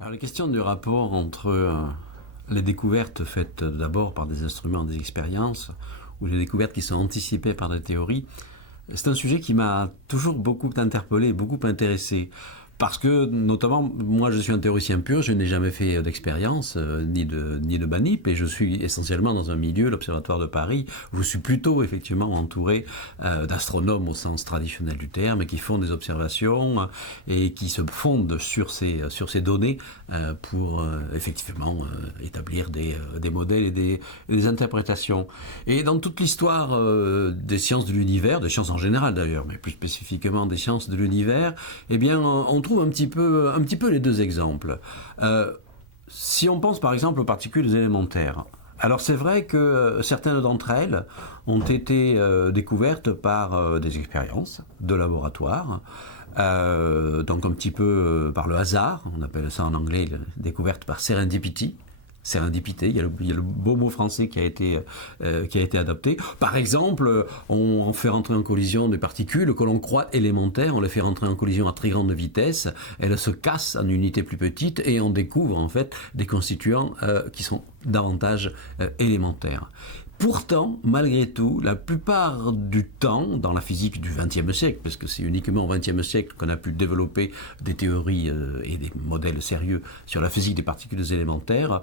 Alors, la question du rapport entre les découvertes faites d'abord par des instruments, des expériences, ou les découvertes qui sont anticipées par des théories, c'est un sujet qui m'a toujours beaucoup interpellé, beaucoup intéressé. Parce que, notamment, moi je suis un théoricien pur, je n'ai jamais fait d'expérience, ni de manip, et je suis essentiellement dans un milieu, l'Observatoire de Paris, où je suis plutôt effectivement entouré d'astronomes au sens traditionnel du terme, qui font des observations et qui se fondent sur ces données pour effectivement établir des modèles et des interprétations. Et dans toute l'histoire des sciences de l'univers, des sciences en général d'ailleurs, mais plus spécifiquement des sciences de l'univers, eh bien on trouve un petit peu les deux exemples. Si on pense par exemple aux particules élémentaires, alors c'est vrai que certaines d'entre elles ont été découvertes par des expériences de laboratoire, donc un petit peu par le hasard, on appelle ça en anglais découverte par serendipity. Sérendipité, il y a le beau mot français qui a été adopté. Par exemple, on fait rentrer en collision des particules que l'on croit élémentaires, on les fait rentrer en collision à très grande vitesse, elles se cassent en unités plus petites et on découvre en fait des constituants qui sont davantage élémentaires. Pourtant, malgré tout, la plupart du temps, dans la physique du XXe siècle, parce que c'est uniquement au XXe siècle qu'on a pu développer des théories et des modèles sérieux sur la physique des particules élémentaires,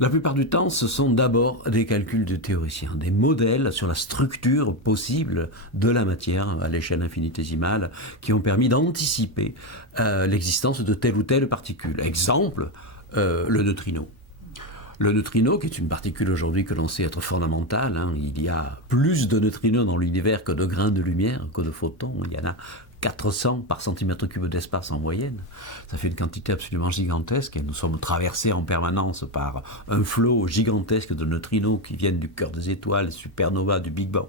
la plupart du temps, ce sont d'abord des calculs de théoriciens, des modèles sur la structure possible de la matière à l'échelle infinitésimale qui ont permis d'anticiper l'existence de telle ou telle particule. Exemple, le neutrino. Le neutrino, qui est une particule aujourd'hui que l'on sait être fondamentale, il y a plus de neutrinos dans l'univers que de grains de lumière, que de photons, il y en a 400 par centimètre cube d'espace en moyenne. Ça fait une quantité absolument gigantesque et nous sommes traversés en permanence par un flot gigantesque de neutrinos qui viennent du cœur des étoiles, supernovas, du Big Bang,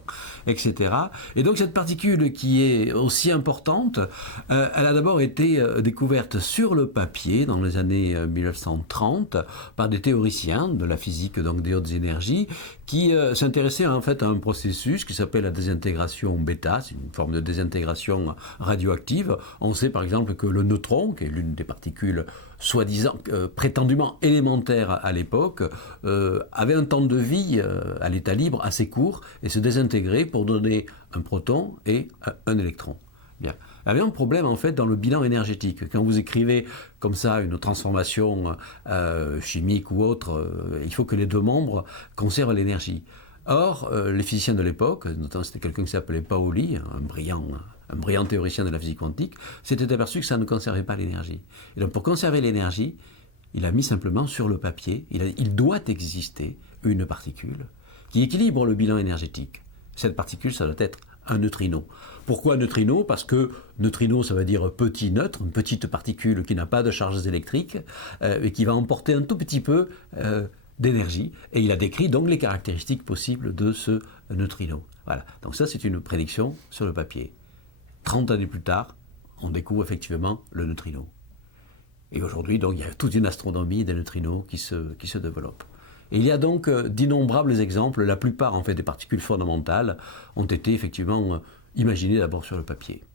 etc. Et donc cette particule qui est aussi importante, elle a d'abord été découverte sur le papier dans les années 1930 par des théoriciens de la physique donc des hautes énergies qui s'intéressaient en fait à un processus qui s'appelle la désintégration bêta, c'est une forme de désintégration radioactive. On sait par exemple que le neutron, qui est l'une des particules soi-disant prétendument élémentaires à l'époque, avait un temps de vie à l'état libre assez court et se désintégrait pour donner un proton et un électron. Bien. Il y avait un problème en fait dans le bilan énergétique. Quand vous écrivez comme ça une transformation chimique ou autre, il faut que les deux membres conservent l'énergie. Or, les physiciens de l'époque, notamment c'était quelqu'un qui s'appelait Pauli, un brillant théoricien de la physique quantique, s'était aperçu que ça ne conservait pas l'énergie. Et donc pour conserver l'énergie, il a mis simplement sur le papier, il doit exister une particule qui équilibre le bilan énergétique. Cette particule, ça doit être un neutrino. Pourquoi neutrino ? Parce que neutrino, ça veut dire petit neutre, une petite particule qui n'a pas de charges électriques et qui va emporter un tout petit peu d'énergie. Et il a décrit donc les caractéristiques possibles de ce neutrino. Voilà. Donc ça, c'est une prédiction sur le papier. 30 années plus tard, on découvre effectivement le neutrino. Et aujourd'hui, donc, il y a toute une astronomie des neutrinos qui se développe. Et il y a donc d'innombrables exemples. La plupart en fait des particules fondamentales ont été effectivement imaginées d'abord sur le papier.